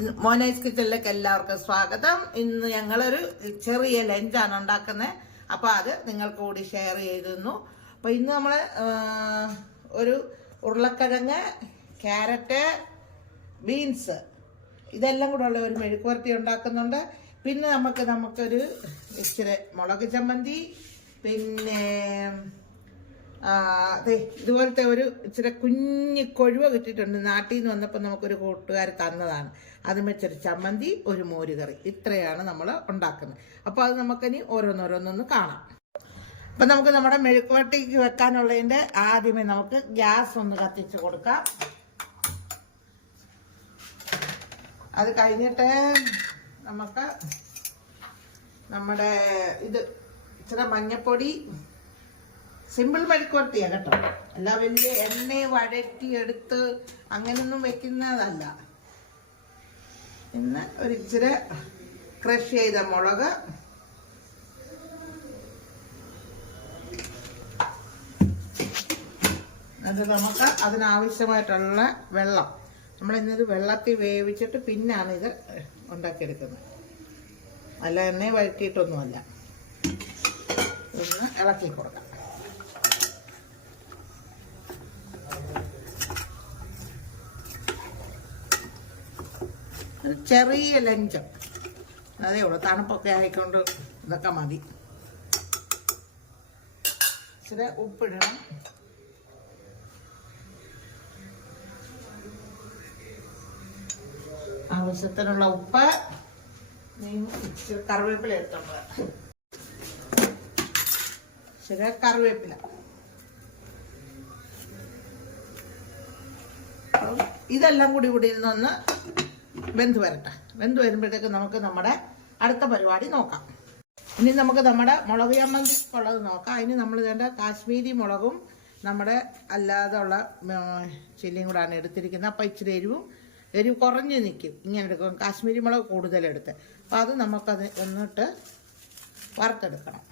മോനൈസ് കിച്ചണിലേക്ക് എല്ലാവർക്കും സ്വാഗതം. ഇന്ന് ഞങ്ങളൊരു ചെറിയ ലഞ്ചാണ് ഉണ്ടാക്കുന്നത്. അപ്പോൾ അത് നിങ്ങൾക്ക് കൂടി ഷെയർ ചെയ്തിരുന്നു. അപ്പോൾ ഇന്ന് നമ്മൾ ഒരു ഉരുളക്കിഴങ്ങ്, ക്യാരറ്റ്, ബീൻസ് ഇതെല്ലാം കൂടെ ഉള്ള ഒരു മെഴുക്കുവരട്ടി ഉണ്ടാക്കുന്നുണ്ട്. പിന്നെ നമുക്കൊരു ഇച്ചിരി മുളക് ചമ്മന്തി, പിന്നെ അതെ ഇതുപോലത്തെ ഒരു ഇച്ചിരി കുഞ്ഞ് കൊഴുവ കിട്ടിയിട്ടുണ്ട്. നാട്ടിൽ നിന്ന് വന്നപ്പോൾ നമുക്കൊരു കൂട്ടുകാർ തന്നതാണ്. അത് വെച്ചൊരു ചമ്മന്തി, ഒരു മോരുകറി, ഇത്രയാണ് നമ്മൾ ഉണ്ടാക്കുന്നത്. അപ്പോൾ അത് നമുക്കിനി ഓരോന്നോരോന്നൊന്ന് കാണാം. അപ്പം നമുക്ക് നമ്മുടെ മെഴുക്കുവരട്ടിക്ക് വെക്കാനുള്ളതിൻ്റെ ആദ്യമേ നമുക്ക് ഗ്യാസ് ഒന്ന് കത്തിച്ച് കൊടുക്കാം. അത് കഴിഞ്ഞിട്ട് നമുക്ക് നമ്മുടെ ഇച്ചിരി മഞ്ഞപ്പൊടി, സിമ്പിൾ മെഴുക്കുവരട്ടിയാണ് കേട്ടോ, അല്ല വലിയ എണ്ണയെ വഴറ്റിയെടുത്ത് അങ്ങനെയൊന്നും വെക്കുന്നതല്ല. പിന്നെ ഒരിച്ചിരി ക്രഷ് ചെയ്ത മുളക്, അത് നമുക്ക് അതിനാവശ്യമായിട്ടുള്ള വെള്ളം നമ്മളിന്നത് വെള്ളത്തിൽ വേവിച്ചിട്ട് പിന്നാണ് ഇത് ഉണ്ടാക്കിയെടുക്കുന്നത്, അല്ല എണ്ണയെ വഴറ്റിയിട്ടൊന്നുമല്ല. ഒന്ന് ഇളക്കി കൊടുക്കാം. ചെറിയ ലഞ്ചം അതേ ഉള്ളൂ, തണുപ്പൊക്കെ ആയിക്കൊണ്ട് ഇതൊക്കെ മതി. ഇച്ചിരി ഉപ്പിടണം. ആവശ്യത്തിനുള്ള ഉപ്പ്, ഇച്ചിരി കറിവേപ്പില എടുത്തോണ്ട്, ഇച്ചിരി കറിവേപ്പില. ഇതെല്ലാം കൂടി ഇരുന്നൊന്ന് വെന്ത് വരട്ടെ. വെന്ത് വരുമ്പോഴത്തേക്ക് നമുക്ക് നമ്മുടെ അടുത്ത പരിപാടി നോക്കാം. ഇനി നമുക്ക് നമ്മുടെ മുളക് ചമ്മന്തി ഉള്ളത് നോക്കാം. അതിന് നമ്മൾ വേണ്ട കാശ്മീരി മുളകും നമ്മുടെ അല്ലാതെ ഉള്ള ചില്ലിയും കൂടാണ് എടുത്തിരിക്കുന്നത്. അപ്പം ഇച്ചിരി എരിവ് കുറഞ്ഞ് നിൽക്കും. ഇങ്ങനെ എടുക്കും. കാശ്മീരി മുളക് കൂടുതലെടുത്ത്, അപ്പം അത് നമുക്കത് ഒന്നിട്ട് വറുത്തെടുക്കണം.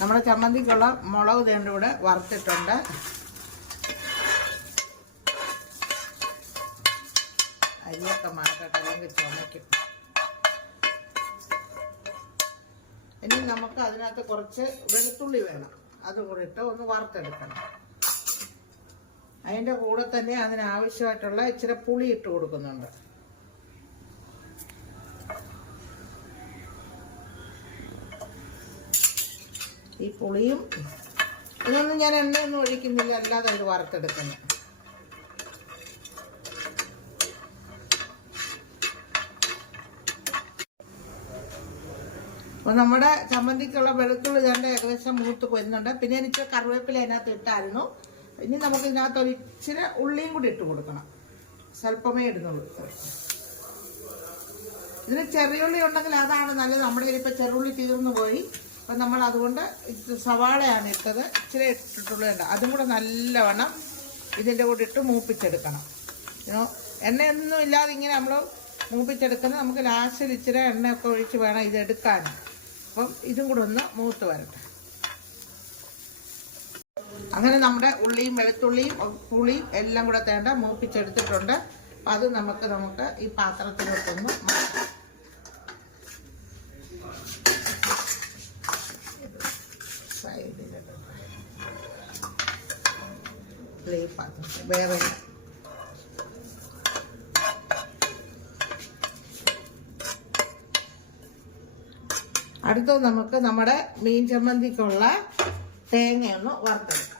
നമ്മുടെ ചമ്മന്തിക്കുള്ള മുളക് തേണ്ട കൂടെ വറുത്തിട്ടുണ്ട്. അരിയൊക്കെ മാറ്റട്ടെ, അല്ലെങ്കിൽ ചുമയ്ക്കും. ഇനി നമുക്ക് അതിനകത്ത് കുറച്ച് വെളുത്തുള്ളി വേണം, അതും കൂടി ഇട്ട് ഒന്ന് വറുത്തെടുക്കണം. അതിൻ്റെ കൂടെ തന്നെ അതിനാവശ്യമായിട്ടുള്ള ഇച്ചിരി പുളി ഇട്ട് കൊടുക്കുന്നുണ്ട്. ഈ പുളിയും ഇതൊന്നും ഞാൻ എണ്ണയൊന്നും ഒഴിക്കുന്നില്ല, അല്ലാതെ ഇത് വറുത്തെടുക്കുന്നു. അപ്പോൾ നമ്മുടെ ചമ്മന്തിക്കുള്ള വെളുത്തുള്ളി ഇതാണ്ട് ഏകദേശം മൂത്ത് വരുന്നുണ്ട്. പിന്നെ എനിക്ക് കറിവേപ്പില അതിനകത്ത് ഇട്ടായിരുന്നു. ഇനി നമുക്ക് ഇതിനകത്ത് ഒരു ഇച്ചിരി ഉള്ളിയും കൂടി ഇട്ട് കൊടുക്കണം. സ്വല്പമേ ഇടുന്നുള്ളൂ. ഇതിന് ചെറിയുള്ളി ഉണ്ടെങ്കിൽ അതാണ് നല്ലത്. നമ്മുടെ കയ്യിൽ ഇപ്പോൾ ചെറുള്ളി തീർന്നു പോയി. അപ്പം നമ്മൾ അതുകൊണ്ട് സവാളയാണ് ഇട്ടത്, ഇച്ചിരി ഇട്ടിട്ടുള്ളതുണ്ട്. അതും കൂടെ നല്ലവണ്ണം ഇതിൻ്റെ കൂടെ ഇട്ട് മൂപ്പിച്ചെടുക്കണം. എണ്ണയൊന്നും ഇല്ലാതെ ഇങ്ങനെ നമ്മൾ മൂപ്പിച്ചെടുക്കുന്നത്. നമുക്ക് ലാസ്റ്റിൽ ഇച്ചിരി എണ്ണയൊക്കെ ഒഴിച്ച് വേണം ഇതെടുക്കാൻ. അപ്പം ഇതും കൂടെ ഒന്ന് മൂത്ത് വരട്ടെ. അങ്ങനെ നമ്മുടെ ഉള്ളിയും വെളുത്തുള്ളിയും പുളിയും എല്ലാം കൂടെ തേണ്ട മൂപ്പിച്ചെടുത്തിട്ടുണ്ട്. അപ്പം അത് നമുക്ക് ഈ പാത്രത്തിലോട്ടൊന്ന് മാറ്റാം. വേറെ അടുത്തത് നമുക്ക് നമ്മുടെ മീൻ ചമ്മന്തിക്കുള്ള തേങ്ങയൊന്ന് വറുത്തെടുക്കാം.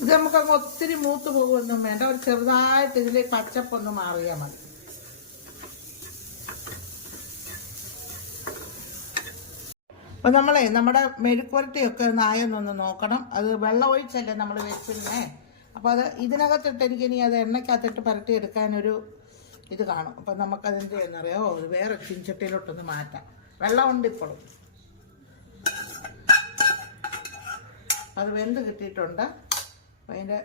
ഇത് നമുക്കങ്ങ് ഒത്തിരി മൂത്ത് പോകുമൊന്നും വേണ്ട, ഒരു ചെറുതായിട്ട് ഇതിൽ പച്ചപ്പൊന്ന് മാറിയാൽ മതി. അപ്പം നമ്മുടെ മെഴുക്കുവരട്ടിയൊക്കെ നായെന്നൊന്ന് നോക്കണം. അത് വെള്ളം ഒഴിച്ചല്ലേ നമ്മൾ വെച്ചിരുന്നേ. അപ്പോൾ അത് ഇതിനകത്തിട്ട് എനിക്കിനി അത് എണ്ണയ്ക്കകത്തിട്ട് പരട്ടി എടുക്കാനൊരു ഇത് കാണും. അപ്പം നമുക്കതിൻ്റെ എന്നറിയോ വേറെ ചീഞ്ചട്ടിയിലോട്ടൊന്ന് മാറ്റാം. വെള്ളമുണ്ട് ഇപ്പോഴും. അത് വെന്ത് കിട്ടിയിട്ടുണ്ട്. അപ്പോൾ അതിൻ്റെ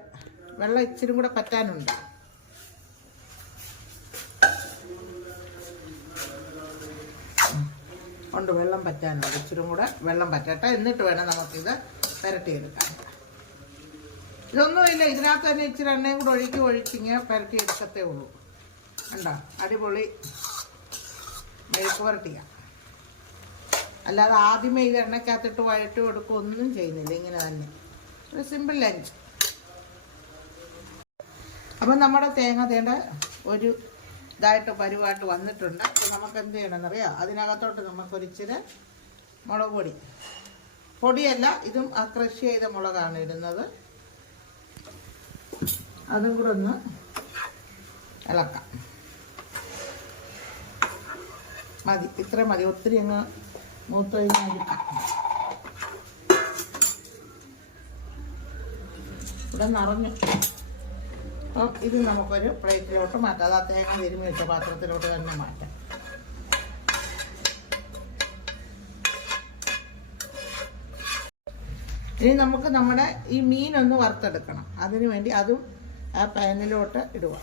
വെള്ളം ഇച്ചിരി കൂടെ പറ്റാനുണ്ട്. വെള്ളം പറ്റാനുണ്ട്, ഇച്ചിരി കൂടെ വെള്ളം പറ്റട്ടെ. എന്നിട്ട് വേണം നമുക്കിത് പുരട്ടിയെടുക്കാൻ. ഇതൊന്നുമില്ല, ഇതിനകത്ത് തന്നെ ഇച്ചിരി എണ്ണയും കൂടെ ഒഴിച്ചിങ്ങനെ പുരട്ടിയെടുക്കത്തേ ഉള്ളൂ. കണ്ടോ, അടിപൊളി മെഴുക്ക് പുരട്ടിയ. അല്ലാതെ ആദ്യമേ ഇത് എണ്ണയ്ക്കകത്തിട്ട് വഴറ്റി കൊടുക്കുക ഒന്നും ചെയ്യുന്നില്ല, ഇങ്ങനെ തന്നെ ഒരു സിമ്പിൾ ലഞ്ച്. അപ്പം നമ്മുടെ തേങ്ങ തേണ്ട ഒരു ഇതായിട്ട് പരുവായിട്ട് വന്നിട്ടുണ്ട്. നമുക്ക് എന്ത് ചെയ്യണമെന്നറിയാം, അതിനകത്തോട്ട് നമുക്കൊരിച്ചിരി മുളക് പൊടിയല്ല, ഇതും ആ ക്രഷ് ചെയ്ത മുളകാണ് ഇടുന്നത്. അതും കൂടെ ഒന്ന് ഇളക്കാം. മതി, ഇത്ര മതി, ഒത്തിരി അങ്ങ് മൂത്ത് കഴിഞ്ഞാൽ ഇവിടെ നിറഞ്ഞു. അപ്പം ഇത് നമുക്കൊരു പ്ലേറ്റിലോട്ട് മാറ്റാം. അത് ആ തേങ്ങ തിരുമ്മി വെച്ച പാത്രത്തിലോട്ട് തന്നെ മാറ്റാം. ഇനി നമുക്ക് നമ്മുടെ ഈ മീനൊന്ന് വറുത്തെടുക്കണം. അതിനു വേണ്ടി അതും ആ പാനിലോട്ട് ഇടുക.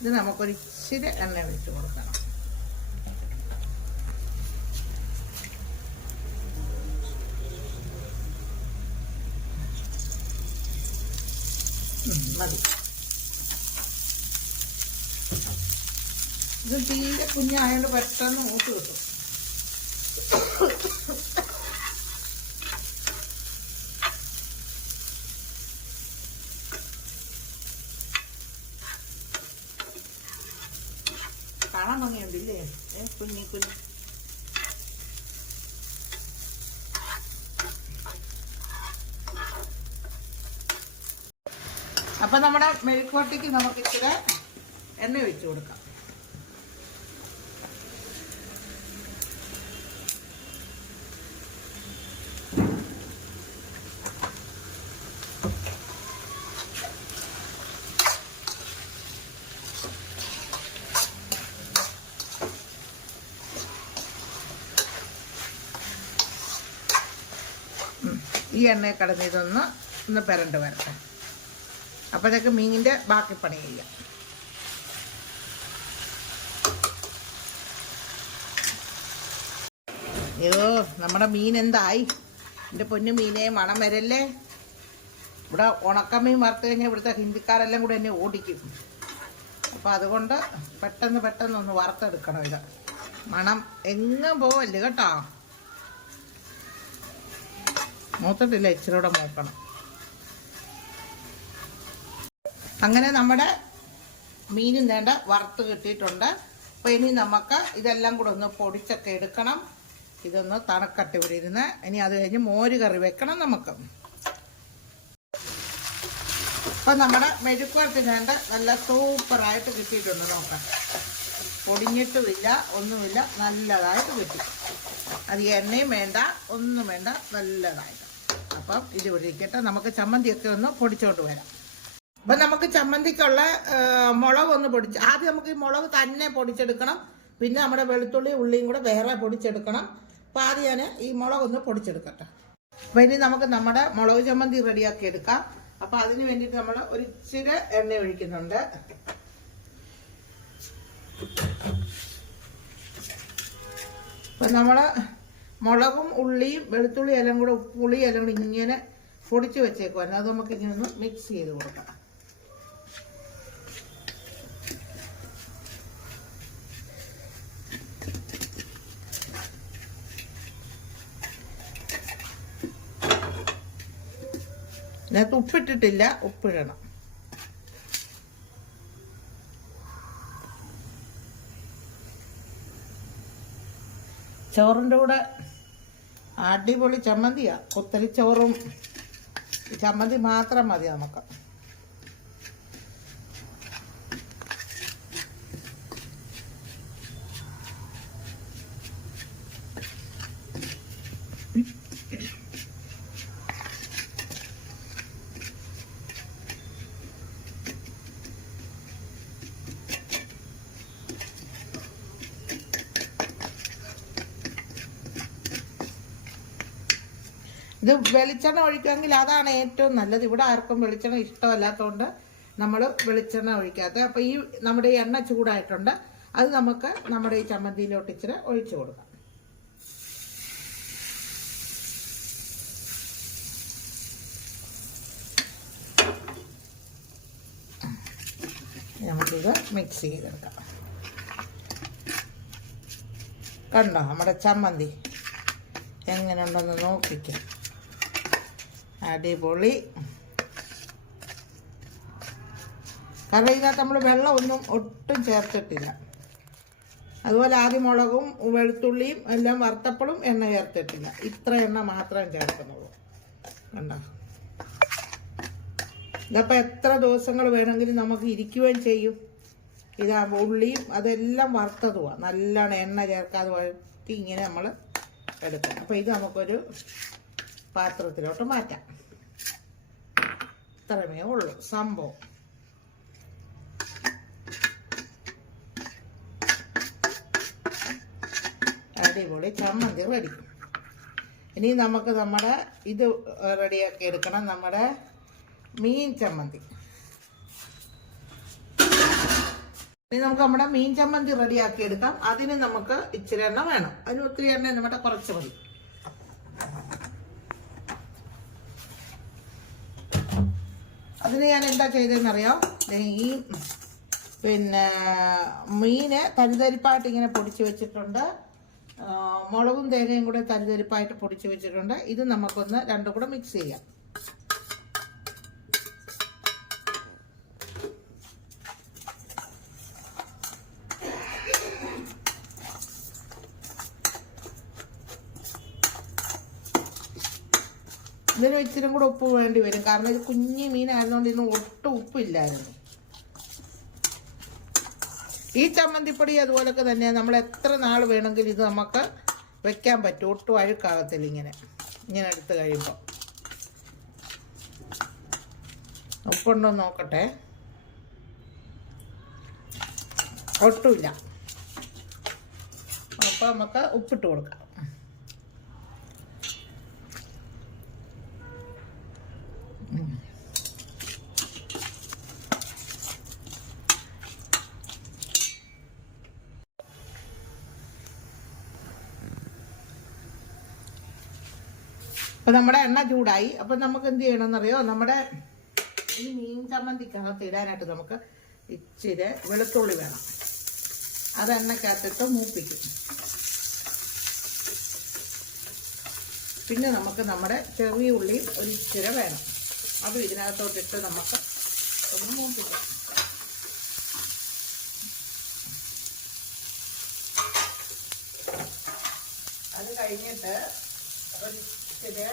ഇത് നമുക്കൊരിച്ചിരി എണ്ണ ഒഴിച്ച് കൊടുക്കണം. മതി. ഇത് തീരെ കുഞ്ഞായതുകൊണ്ട് പെട്ടെന്ന് മൂത്ത് കിട്ടും. കാണാൻ ഭംഗിയുണ്ടല്ലേ, കുഞ്ഞി. അപ്പം നമ്മുടെ മെഴുക്കുവരട്ടിക്ക് നമുക്ക് ഇച്ചിരി എണ്ണ ഒഴിച്ച് കൊടുക്കാം. ഈ എണ്ണയിൽ കിടന്ന് ഒന്ന് പെരണ്ട് വരട്ടെ. അപ്പോഴേക്ക് മീനിൻ്റെ ബാക്കി പണി ചെയ്യാം. അയ്യോ, നമ്മുടെ മീൻ എന്തായി? എൻ്റെ പൊന്നു മീനെ, മണം വരല്ലേ. ഇവിടെ ഉണക്കമീൻ വറുത്ത് കഴിഞ്ഞാൽ ഇവിടുത്തെ ഹിന്ദിക്കാരെല്ലാം കൂടെ എന്നെ ഓടിക്കും. അപ്പോൾ അതുകൊണ്ട് പെട്ടെന്ന് വറുത്തെടുക്കണം. ഇത് മണം എങ്ങും പോവല്ലേ കേട്ടോ. മൂത്തിട്ടില്ല, ഇച്ചിരി കൂടെ മൂക്കണം. അങ്ങനെ നമ്മുടെ മീനും വേണ്ട വറുത്ത് കിട്ടിയിട്ടുണ്ട്. അപ്പോൾ ഇനി നമുക്ക് ഇതെല്ലാം കൂടെ ഒന്ന് പൊടിച്ചൊക്കെ എടുക്കണം. ഇതൊന്ന് തണുക്കട്ടെ ഇവിടെ ഇരുന്ന്. ഇനി അത് കഴിഞ്ഞ് മോര് കറി വെക്കണം നമുക്ക്. അപ്പം നമ്മുടെ മെഴുക്കുവരട്ടി വേണ്ട നല്ല സൂപ്പറായിട്ട് കിട്ടിയിട്ടുണ്ട്. നോക്കാം, പൊടിഞ്ഞിട്ടുമില്ല, ഒന്നുമില്ല, നല്ലതായിട്ട് കിട്ടി. അത് എണ്ണയും വേണ്ട, ഒന്നും വേണ്ട, നല്ലതായിട്ട്. അപ്പം ഇത് ഇവിടെ ഇരിക്കട്ടെ. നമുക്ക് ചമ്മന്തിയൊക്കെ ഒന്ന് പൊടിച്ചോണ്ട് വരാം. അപ്പം നമുക്ക് ചമ്മന്തിക്കുള്ള മുളക് ഒന്ന് ആദ്യം നമുക്ക് ഈ മുളക് തന്നെ പൊടിച്ചെടുക്കണം. പിന്നെ നമ്മുടെ വെളുത്തുള്ളി ഉള്ളിയും കൂടെ വേറെ പൊടിച്ചെടുക്കണം. അപ്പം ആദ്യം ഞാൻ ഈ മുളകൊന്ന് പൊടിച്ചെടുക്കട്ടെ. അപ്പം ഇനി നമുക്ക് നമ്മുടെ മുളക് ചമ്മന്തി റെഡിയാക്കി എടുക്കാം. അപ്പം അതിന് വേണ്ടിയിട്ട് നമ്മൾ ഒരു ഇച്ചിരി എണ്ണ ഒഴിക്കുന്നുണ്ട്. അപ്പം നമ്മൾ മുളകും ഉള്ളിയും വെളുത്തുള്ളിയും എല്ലാം കൂടെ പുളിയും എല്ലാം കൂടെ ഇങ്ങനെ പൊടിച്ച് വെച്ചേക്കുവായിരുന്നു. അത് നമുക്ക് ഇങ്ങനെ ഒന്ന് മിക്സ് ചെയ്ത് കൊടുക്കാം. ഇതിനകത്ത് ഉപ്പിട്ടിട്ടില്ല, ഉപ്പിടണം. ചോറിൻ്റെ കൂടെ അടിപൊളി ചമ്മന്തിയാ. കുത്തരിച്ചോറും ചമ്മന്തി മാത്രം മതി നമുക്ക്. ഇത് വെളിച്ചെണ്ണ ഒഴിക്കുമെങ്കിൽ അതാണ് ഏറ്റവും നല്ലത്. ഇവിടെ ആർക്കും വെളിച്ചെണ്ണ ഇഷ്ടമല്ലാത്തതുകൊണ്ട് നമ്മൾ വെളിച്ചെണ്ണ ഒഴിക്കാത്ത. അപ്പോൾ ഈ നമ്മുടെ ഈ എണ്ണ ചൂടായിട്ടുണ്ട്, അത് നമുക്ക് നമ്മുടെ ഈ ചമ്മന്തിയിലോട്ട് ഇച്ചിരി ഒഴിച്ചു കൊടുക്കാം. നമുക്കിത് മിക്സ് ചെയ്തെടുക്കാം. കണ്ടോ നമ്മുടെ ചമ്മന്തി എങ്ങനെയുണ്ടെന്ന് നോക്കിക്കാം. അടിപൊളി. കാരണം ഇതിനകത്ത് നമ്മൾ വെള്ളമൊന്നും ഒട്ടും ചേർത്തിട്ടില്ല. അതുപോലെ ആദ്യം മുളകും വെളുത്തുള്ളിയും എല്ലാം വറുത്തപ്പോഴും എണ്ണ ചേർത്തിട്ടില്ല. ഇത്ര എണ്ണ മാത്രമേ ചേർക്കുന്നുള്ളൂ. കണ്ടോ, ഇതപ്പോൾ എത്ര ദിവസങ്ങൾ വേണമെങ്കിലും നമുക്ക് ഇരിക്കുകയും ചെയ്യും. ഇതാകുമ്പോൾ ഉള്ളിയും അതെല്ലാം വറുത്തതുമാണ്. നല്ലോണം എണ്ണ ചേർക്കാതെ വഴറ്റി ഇങ്ങനെ നമ്മൾ എടുക്കണം. അപ്പോൾ ഇത് നമുക്കൊരു പാത്രത്തിലോട്ട് മാറ്റാം. ഇത്രമേ ഉള്ളൂ സംഭവം. അടിപൊളി ചമ്മന്തി റെഡി. ഇനി നമുക്ക് നമ്മുടെ ഇത് റെഡിയാക്കി എടുക്കണം, നമ്മുടെ മീൻ ചമ്മന്തി. ഇനി നമുക്ക് നമ്മുടെ മീൻ ചമ്മന്തി റെഡിയാക്കി എടുക്കാം. അതിന് നമുക്ക് ഇച്ചിരി എണ്ണ വേണം. അതിന് ഒത്തിരി എണ്ണ നമ്മുടെ കുറച്ച് മതി. അതിന് ഞാൻ എന്താ ചെയ്തതെന്നറിയാം. ഈ മീന് തരിതരിപ്പായിട്ട് ഇങ്ങനെ പൊടിച്ച് വെച്ചിട്ടുണ്ട്. മുളകും തേങ്ങയും കൂടെ തരിതരിപ്പായിട്ട് പൊടിച്ച് വെച്ചിട്ടുണ്ട്. ഇത് നമുക്കൊന്ന് രണ്ടും കൂടെ മിക്സ് ചെയ്യാം. ഇതിന് ഇച്ചിരി കൂടെ ഉപ്പ് വേണ്ടി വരും. കാരണം ഇത് കുഞ്ഞു മീനായതുകൊണ്ട് ഇതിന് ഒട്ടും ഉപ്പില്ലായിരുന്നു. ഈ ചമ്മന്തിപ്പൊടി അതുപോലൊക്കെ തന്നെയാണ്. നമ്മൾ എത്ര നാൾ വേണമെങ്കിലും ഇത് നമുക്ക് വെക്കാൻ പറ്റും. ഒട്ടും അഴുക്കാകത്തില്ല. ഇങ്ങനെ എടുത്ത് കഴിയുമ്പോൾ. ഉപ്പുണ്ടോ നോക്കട്ടെ. ഒട്ടുമില്ല. അപ്പോൾ നമുക്ക് ഉപ്പിട്ട് കൊടുക്കാം. അപ്പോൾ നമ്മുടെ എണ്ണ ചൂടായി. അപ്പം നമുക്ക് എന്ത് ചെയ്യണമെന്നറിയോ, നമ്മുടെ ഈ മീൻ ചമ്മന്തിക്കകത്ത് ഇടാനായിട്ട് നമുക്ക് ഇച്ചിരി വെളുത്തുള്ളി വേണം. അത് എണ്ണക്കകത്തിട്ട് മൂപ്പിക്കും. പിന്നെ നമുക്ക് നമ്മുടെ ചെറിയ ഉള്ളി ഒരു ഇച്ചിരി വേണം. അത് ഇതിനകത്തോട്ടിട്ട് നമുക്ക് ഒന്ന് മൂപ്പിക്കാം. അത് കഴിഞ്ഞിട്ട് ഒരു ഇച്ചിരി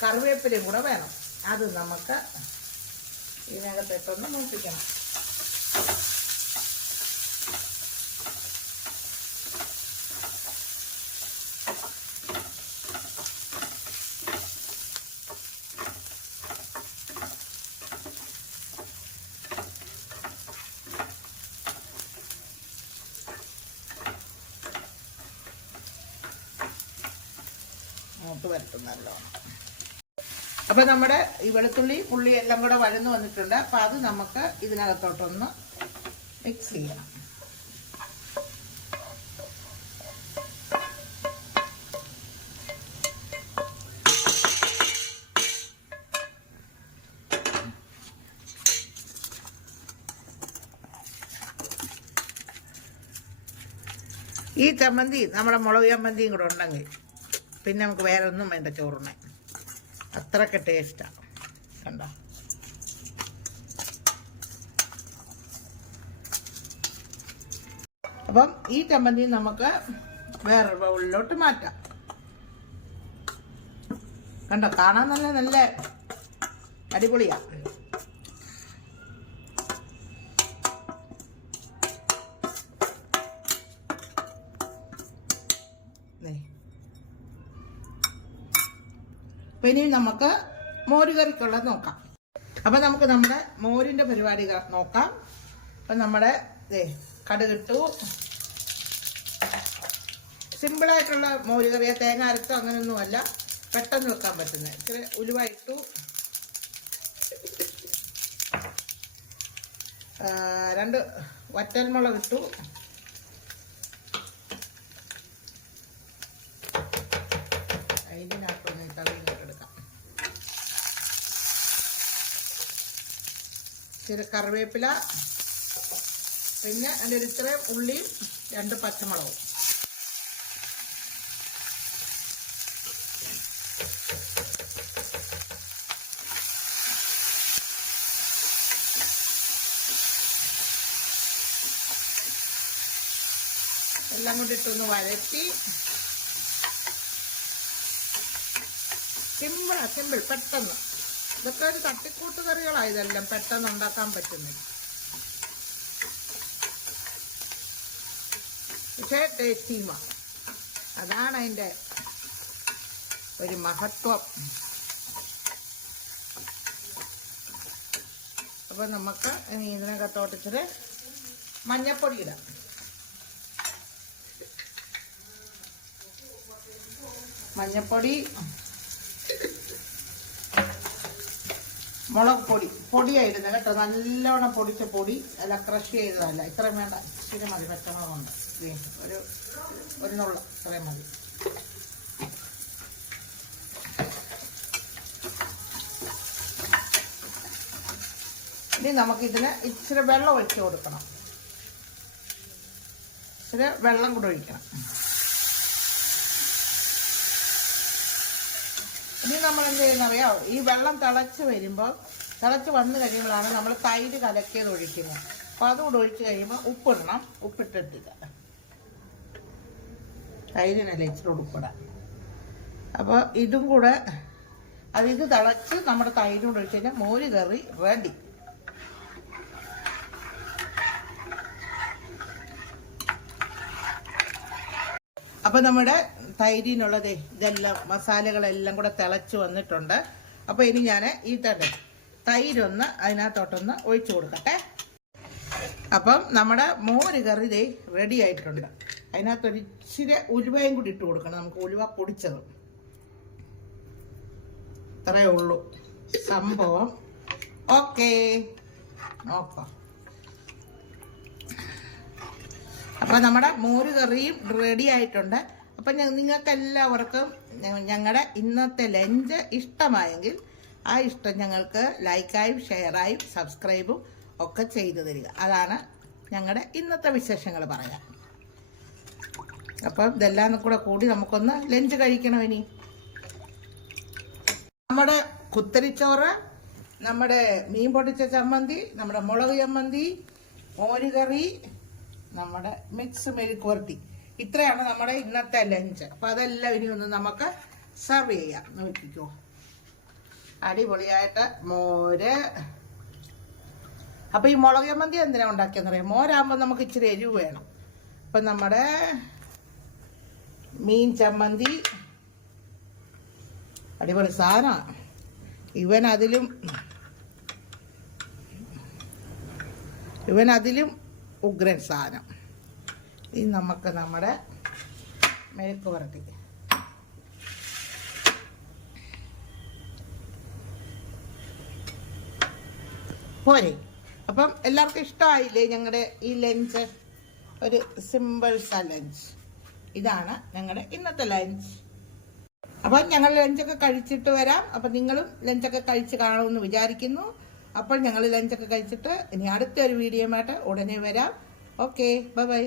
കറിവേപ്പിലയും കൂടെ വേണം. അത് നമുക്ക് ഇതിനകത്തിട്ടൊന്ന് മൂപ്പിക്കണം. മൂത്ത് വരട്ടും നല്ലോണം. അപ്പോൾ നമ്മുടെ ഈ വെളുത്തുള്ളി ഉള്ളി എല്ലാം കൂടെ വഴന്നു വന്നിട്ടുണ്ട്. അപ്പോൾ അത് നമുക്ക് ഇതിനകത്തോട്ടൊന്ന് മിക്സ് ചെയ്യണം. ഈ ചമ്മന്തി നമ്മുടെ മുളക് ചമ്മന്തിയും കൂടെ ഉണ്ടെങ്കിൽ പിന്നെ നമുക്ക് വേറെ ഒന്നും വേണ്ട ചോറിനെ. അത്രയ്ക്ക് ടേസ്റ്റാണ്. കണ്ടോ, അപ്പം ഈ ചമ്മന്തി നമുക്ക് വേറൊരു ബൗളിലോട്ട് മാറ്റാം. കണ്ടോ, കാണാൻ നല്ല അടിപൊളിയാണ്. അപ്പം ഇനി നമുക്ക് മോരുകറിക്കുള്ളത് നോക്കാം. അപ്പം നമുക്ക് നമ്മുടെ മോരിൻ്റെ പരിപാടി നോക്കാം. അപ്പം നമ്മുടെ കടുകിട്ടു. സിമ്പിളായിട്ടുള്ള മോരുകറിയെ തേങ്ങ അരച്ചോ അങ്ങനെയൊന്നുമല്ല. പെട്ടെന്ന് വെക്കാൻ പറ്റുന്നത്. ഇച്ചിരി ഉലുവ ഇട്ടു, 2 വറ്റൽമുളക് ഇട്ടു, ഇതിനകത്തൊന്ന് തളിയിട്ടെടുക്കാം. ഇച്ചിരി കറിവേപ്പില, പിന്നെ അതിൻ്റെ ഇത്രയും ഉള്ളിയും 2 പച്ചമുളകും. എല്ലാം കൂടി ഇട്ടൊന്ന് വഴറ്റി, സിമ്പിൾ പെട്ടെന്ന്. ഇതൊക്കെ ഒരു തട്ടിക്കൂട്ട് കറികളാണ്, ഇതെല്ലാം പെട്ടെന്ന് ഉണ്ടാക്കാൻ പറ്റുന്നില്ല, പക്ഷേ ടേസ്റ്റിയുമാണ്. അതാണ് അതിൻ്റെ ഒരു മഹത്വം. അപ്പോൾ നമുക്ക് ഇനി ഇതിനകത്തോട്ട് ഇച്ചിരി മഞ്ഞപ്പൊടി ഇടാം. മഞ്ഞപ്പൊടി, മുളക് പൊടിയായിരുന്നു കേട്ടോ, നല്ലോണം പൊടിച്ച പൊടി, അല്ല ക്രഷ് ചെയ്തതല്ല. ഇത്രയും വേണ്ട, ഇച്ചിരി മതി, പച്ചമുളകുണ്ട് ഒരു നുള്ള, ഇത്രയും മതി. ഇനി നമുക്കിതിന് ഇച്ചിരി വെള്ളം ഒഴിച്ച് കൊടുക്കണം, ഇച്ചിരി വെള്ളം കൂടെ ഒഴിക്കണം. ഇനി നമ്മൾ എന്ത് ചെയ്യുന്നറിയാമോ, ഈ വെള്ളം തിളച്ച് വന്നു കഴിയുമ്പോഴാണ് നമ്മൾ തൈര് കലക്കിയത് ഒഴിക്കുന്നത്. അപ്പോൾ അതുകൂടെ ഒഴിച്ച് കഴിയുമ്പോൾ ഉപ്പിടണം. ഉപ്പിട്ടിട്ടില്ല, തൈരിനല്ല ഇച്ചിരി ഉപ്പിടാം. അപ്പോൾ ഇതും കൂടെ ഇത് തിളച്ച് നമ്മുടെ തൈരും കൂടെ ഒഴിച്ച് കഴിഞ്ഞാൽ മോര് കറി റെഡി. അപ്പോൾ നമ്മുടെ തൈരിനുള്ളത് ഇതെല്ലാം മസാലകളെല്ലാം കൂടെ തിളച്ച് വന്നിട്ടുണ്ട്. അപ്പോൾ ഇനി ഞാൻ ഈ തൈരൊന്ന് അതിനകത്തോട്ടൊന്ന് ഒഴിച്ചു കൊടുക്കട്ടെ. അപ്പം നമ്മുടെ മോര് കറി റെഡി ആയിട്ടുണ്ട്. അതിനകത്തൊരു ഇച്ചിരി ഉലുവയും കൂടി ഇട്ട് കൊടുക്കണം, നമുക്ക് ഉലുവ പൊടിച്ചത്. ഇത്രയേ ഉള്ളൂ സംഭവം. ഓക്കേ, നോക്കാം. അപ്പോൾ നമ്മുടെ മോര് കറിയും റെഡി ആയിട്ടുണ്ട്. അപ്പം നിങ്ങൾക്ക് എല്ലാവർക്കും ഞങ്ങളുടെ ഇന്നത്തെ ലഞ്ച് ഇഷ്ടമായെങ്കിൽ ആ ഇഷ്ടം ഞങ്ങൾക്ക് ലൈക്കായും ഷെയറായും സബ്സ്ക്രൈബും ഒക്കെ ചെയ്തു തരിക. അതാണ് ഞങ്ങളുടെ ഇന്നത്തെ വിശേഷങ്ങൾ പറയാം. അപ്പം ഇതെല്ലാം കൂടെ കൂടി നമുക്കൊന്ന് ലഞ്ച് കഴിക്കണം. ഇനി നമ്മുടെ കുത്തരിച്ചോറ്, നമ്മുടെ മീൻ പൊടിച്ച ചമ്മന്തി, നമ്മുടെ മുളക് ചമ്മന്തി, മോര് കറി, നമ്മുടെ മിക്സ് മെഴുക്കുവരട്ടി, ഇത്രയാണ് നമ്മുടെ ഇന്നത്തെ ലഞ്ച്. അപ്പം അതെല്ലാം ഇനി ഒന്ന് നമുക്ക് സെർവ് ചെയ്യാം. നോക്കിക്കോ, അടിപൊളിയായിട്ട് മോര്. അപ്പം ഈ മുളക് ചമ്മന്തി എന്തിനാണ് ഉണ്ടാക്കിയെന്ന് പറയാം, മോരാകുമ്പോൾ നമുക്ക് ഇച്ചിരി എരിവ് വേണം. അപ്പം നമ്മുടെ മീൻ ചമ്മന്തി അടിപൊളി സാധനമാണ്. ഇവൻ അതിലും ഉഗ്രൻ സാധനം. ഇനി നമുക്ക് നമ്മുടെ മെഴുക്ക് പുരട്ടി. പോരെ. അപ്പം എല്ലാവർക്കും ഇഷ്ടമായില്ലേ ഞങ്ങളുടെ ഈ ലഞ്ച്? ഒരു സിമ്പിൾ ലഞ്ച്. ഇതാണ് ഞങ്ങളുടെ ഇന്നത്തെ ലഞ്ച്. അപ്പം ഞങ്ങൾ ലഞ്ചൊക്കെ കഴിച്ചിട്ട് വരാം. അപ്പം നിങ്ങളും ലഞ്ചൊക്കെ കഴിച്ച് കാണുമെന്ന് വിചാരിക്കുന്നു. അപ്പോൾ ഞങ്ങൾ ലഞ്ചൊക്കെ കഴിച്ചിട്ട് ഇനി അടുത്തൊരു വീഡിയോയുമായിട്ട് ഉടനെ വരാം. Okay, bye bye.